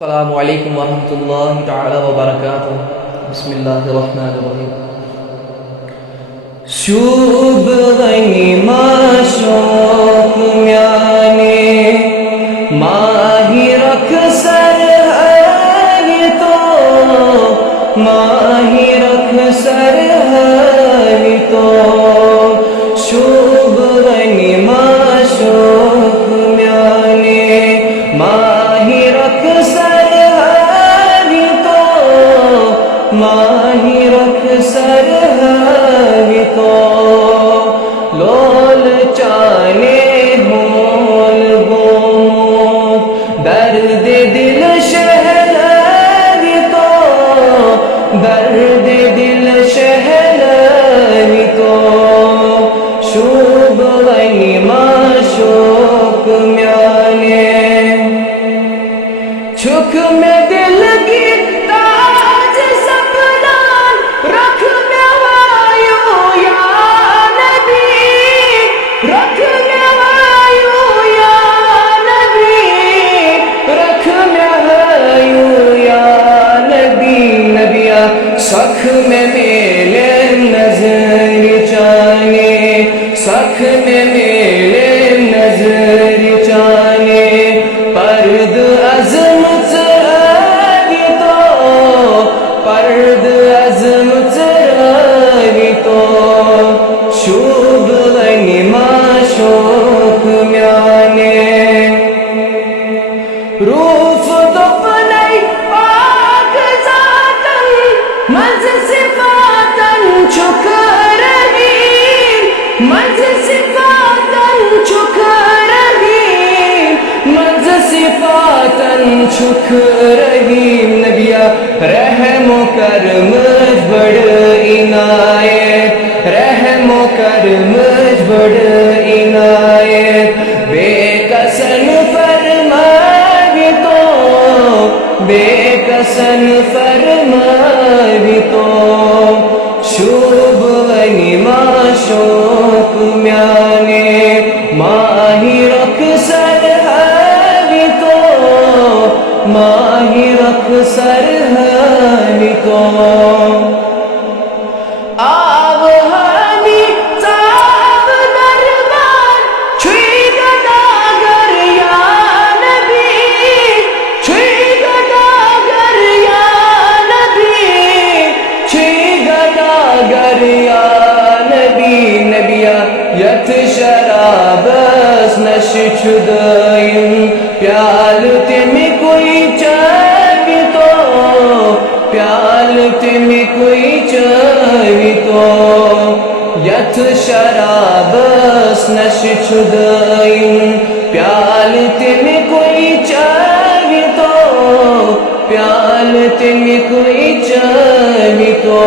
السلام علیکم ورحمۃ اللہ تعالی وبرکاتہ۔ بسم اللہ الرحمن الرحیم۔ شوب غنیمہ شوق میانے ماہی رکھ سر ہے تو ماہی رکھ سر ہے تو شوب غنیمہ شوق میانے ماہی رکھ سر ہے تو ماہی رکھ سر ہے تو لول چانے بول گو درد دل شہر تو درد دل شہر تو شوب غنیمہ شوق میانے چھک میں دل کی تاج سپنان رکھ میں وایو یا نبی رکھ میں وایو یا نبی رکھ میں وایو یا نبی نبیا سکھ میں میلے نظر چانے سکھ میں میلے نظر چانے پرد عظمت ہے تو پرد عظمت ہے تو شوب غنیمہ شوق میانے روف دپنائی پاک ذاتن مز صفاتن چھک رہی مز صفاتن چھک رہی مز صفاتن چھک رہی نبیا رحم و کرم بڑ عنایت رحم و کرم بڑ عنایت بے کسن فرمائی تو بے کسن فرمائی تو شوب غنیمہ شوق میانے ماہی رکھ سر ہے تو ماہی رکھ سر ہے تو آب ہمی صاحب دربار چھوئی گداگر یا نبی چھوئی گداگر یا نبی چھوئی گداگر یا نبی نبیا یت شرابس نش چھدائیں پیال تمی کوئی چاہی تو پیال تمی کوئی چاہی تو یت شرابس نش چھدائیں پیال تمی کوئی چاہی تو پیال تمی کوئی چاہی تو